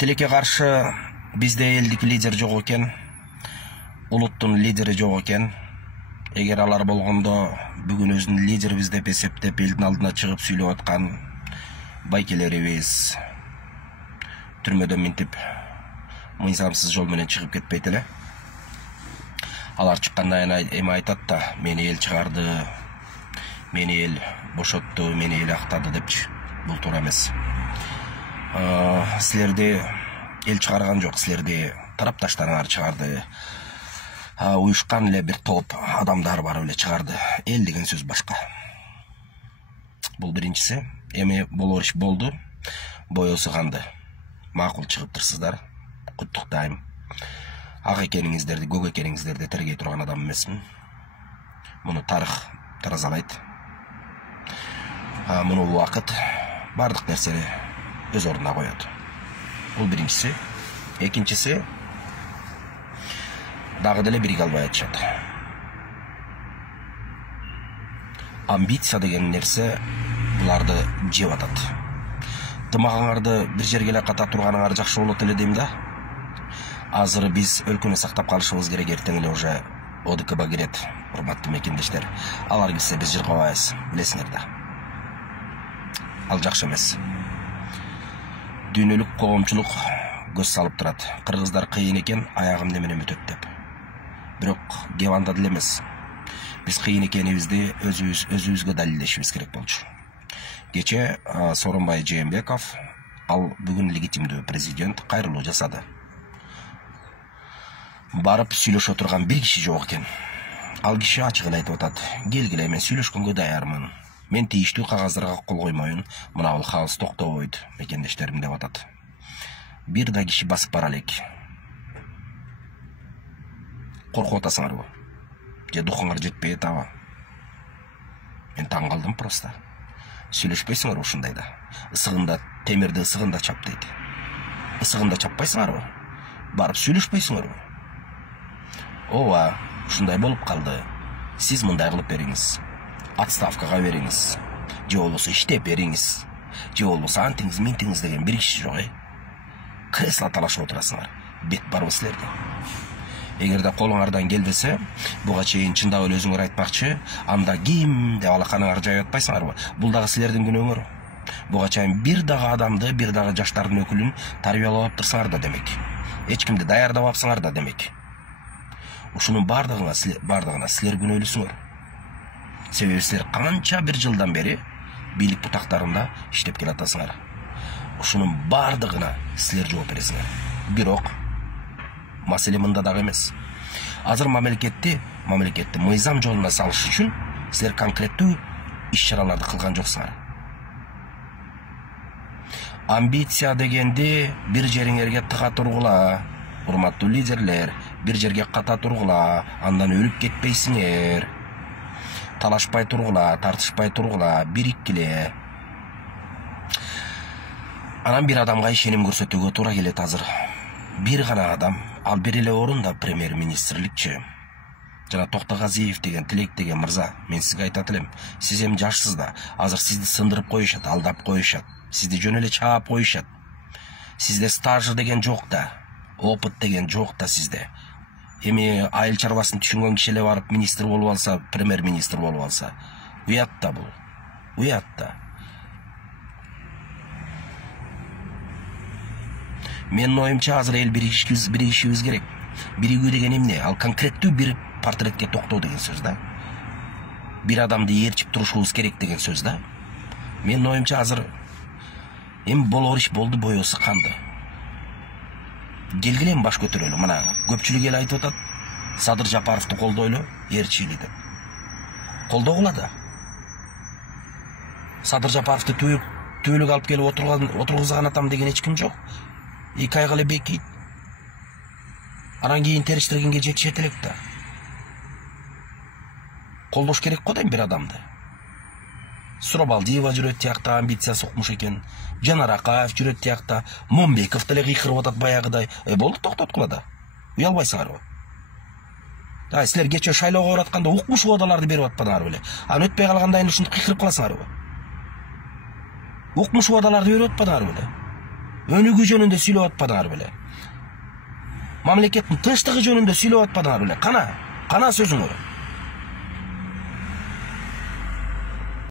Тилекке каршы бизде элдик лидер жок экен, улуттун лидери жок экен. Эгер алар болгондо бүгүн өзүн лидерибиз деп эсептеп элдин алдына чыгып сүйлөп аткан байкелерибиз түрмөдөн минтип мыйзамсыз жол менен чыгып кетпейт эле. Алар чыккандан эми айтат да, мени эл чыгарды, мени эл бошотту, мени эл актады депчи. Бул туура эмес. Силерди эл чыгарган жок, силерди тарапташтарыңар чыгарды. Уюшкан эле бир топ адамдар бар эле чыгарды. Эл деген сөз башка. Бул биринчиси. Эми болор иш болду. Боёсу канды. Макул чыгыптырсыздар. Куттуктайм. Ак экениңиздерди, көк экениңиздерди тергей турган адам эмесмин. Муну тарых таразалайт. Муну убакыт бардык нерсени өз ордуна коет. Бул биринчиси. Экинчиси, дагы деле бириге албай атышат. Амбиция деген нерсе буларды жеп атат. Тымагыңарды бир жерге эле ката турганыңар жакшы болот эле дейм да. Азыр биз өлкөнү сактап калышыбыз керек, эртең эле уже ОДКБ кирет, урматтуу мекендештер. Алар кирсе биз жыргабайбыз, билесиңер да. Ал жакшы эмес. Дүйнөлүк коомчулук көз салып турат. Кыргыздар кыйын экен, аягым немене өтөт деп. Бирок кеп анда деле эмес. Биз кыйын экенибизди өзүбүзгө далилдешибиз керек болчу. Кече Сооронбай Жээнбеков, ал бүгүн легитимдүү президент, кайрылуу жасады. Барып сүйлөшө турган бир киши жок экен. Ал киши ачык эле айтып атат: "Келгиле, мен сүйлөшкөнгө даярмын. Мен тийиштүү кагаздарга кол коймоюн, мына бул хаос токтобойт, мекендештерим" деп атат. Бир да киши басып бара элек. Коркуп атасыңарбы? Же духуңар жетпей атабы? Мен таң калдым просто. Сүйлөшпөйсүңөр ушундайда. Ысыгында темирди ысыгында чап дейт. Ысыгында чаппайсыңарбы? Барып сүйлөшпөйсүңөрбү? Ооба, ушундай болуп калды. Сиз мындай кылып бериңиз. Отставкага бериңиз. Же болбосо иштеп бериңиз. Же болбосо антиңиз минтиңиз деген бир киши жок, Кресло талашып отурасыңар. Бет барбы силерде? Эгерде колуңардан келбесе, буга чейин чындап эле өзүңөр айтмакчы, анда ким деп алаканыңар жайып атпайсыңарбы? Бул дагы силердин күнөөңөр. Буга чейин бир дагы адамды, бир дагы жаштардын өкүлүн тарбиялап турсаңар да демек. Эч кимди даярдабапсыңар да демек. Ушунун бардыгына силер күнөөлүүсүңөр. Себеби силер канча бир жылдан бери бийлик бутактарында иштеп келатасыңар. Ушунун бардыгына силер жооп бересиңер. Бирок маселе мында дагы эмес. Азыр мамлекетти мыйзам жолуна салыш үчүн силер конкреттүү иш-чараларды кылган жоксуңар. Амбиция дегенди бир жериңерге тыга тургула, урматтуу лидерлер, бир жерге ката тургула, андан өлүп кетпейсиңер. Талашпай тургула, тартышпай тургула, бириккиле. Анан бир адамга ишеним көрсөтүүгө туура келет азыр. Бир гана адам, ал бир эле орунда премьер-министрликчи. Жана Токтогазиев деген, Тилек деген мырза, мен сизге айтат элем, сиз эми жашсыз да, азыр сизди сындырып коюшат, алдап коюшат, сизди жөн эле чаап коюшат. Сизде стажы деген жок да, опыт деген жок да сизде. Эми айыл чарбасын түшүнгөн киши эле барып министр болуп алса, премьер-министр болуп алса, уят да бул. Уят да. Менин оюмча азыр эл биригишибиз керек. Биригүү деген эмне? Ал конкреттүү бир портретке токтоо деген сөз да. Бир адамды ээрчип турушубуз керек деген сөз да. Менин оюмча азыр эми болор иш болду, боёсу канды. Келгиле баш көтөрөлү. Мына көпчүлүк эл айтып атат, Садыр Жапаровду колдойлу, ээрчили деп. Колдогула да. Садыр Жапаровду түбөлүк алып келип отургузган атам деген эч ким жок. 2 айга эле бекийт. Анан кийин териштиргенге жетишет элек да. Колдош керек го дейм бир адамды. Суробалдиева жүрөт тиякта, амбиция сокмуш экен. Жанар Акаев жүрөт тиякта, Момбеков деле кыйкырып атат баягыдай. Болду, токтоткула да. Уялбайсыңарбы? Силер кече шайлоого баратканда укмуш убадаларды берип атпадыңар беле? Анан өтпөй калганда эми ушинтип кыйкырып каласыңарбы? Укмуш убадаларды берип атпадыңар беле? өнүгүү жөнүндө сүйлөп атпадыңар беле? Мамлекеттин тынчтыгы жөнүндө сүйлөп атпадыңар беле? Кана сөзүңөр?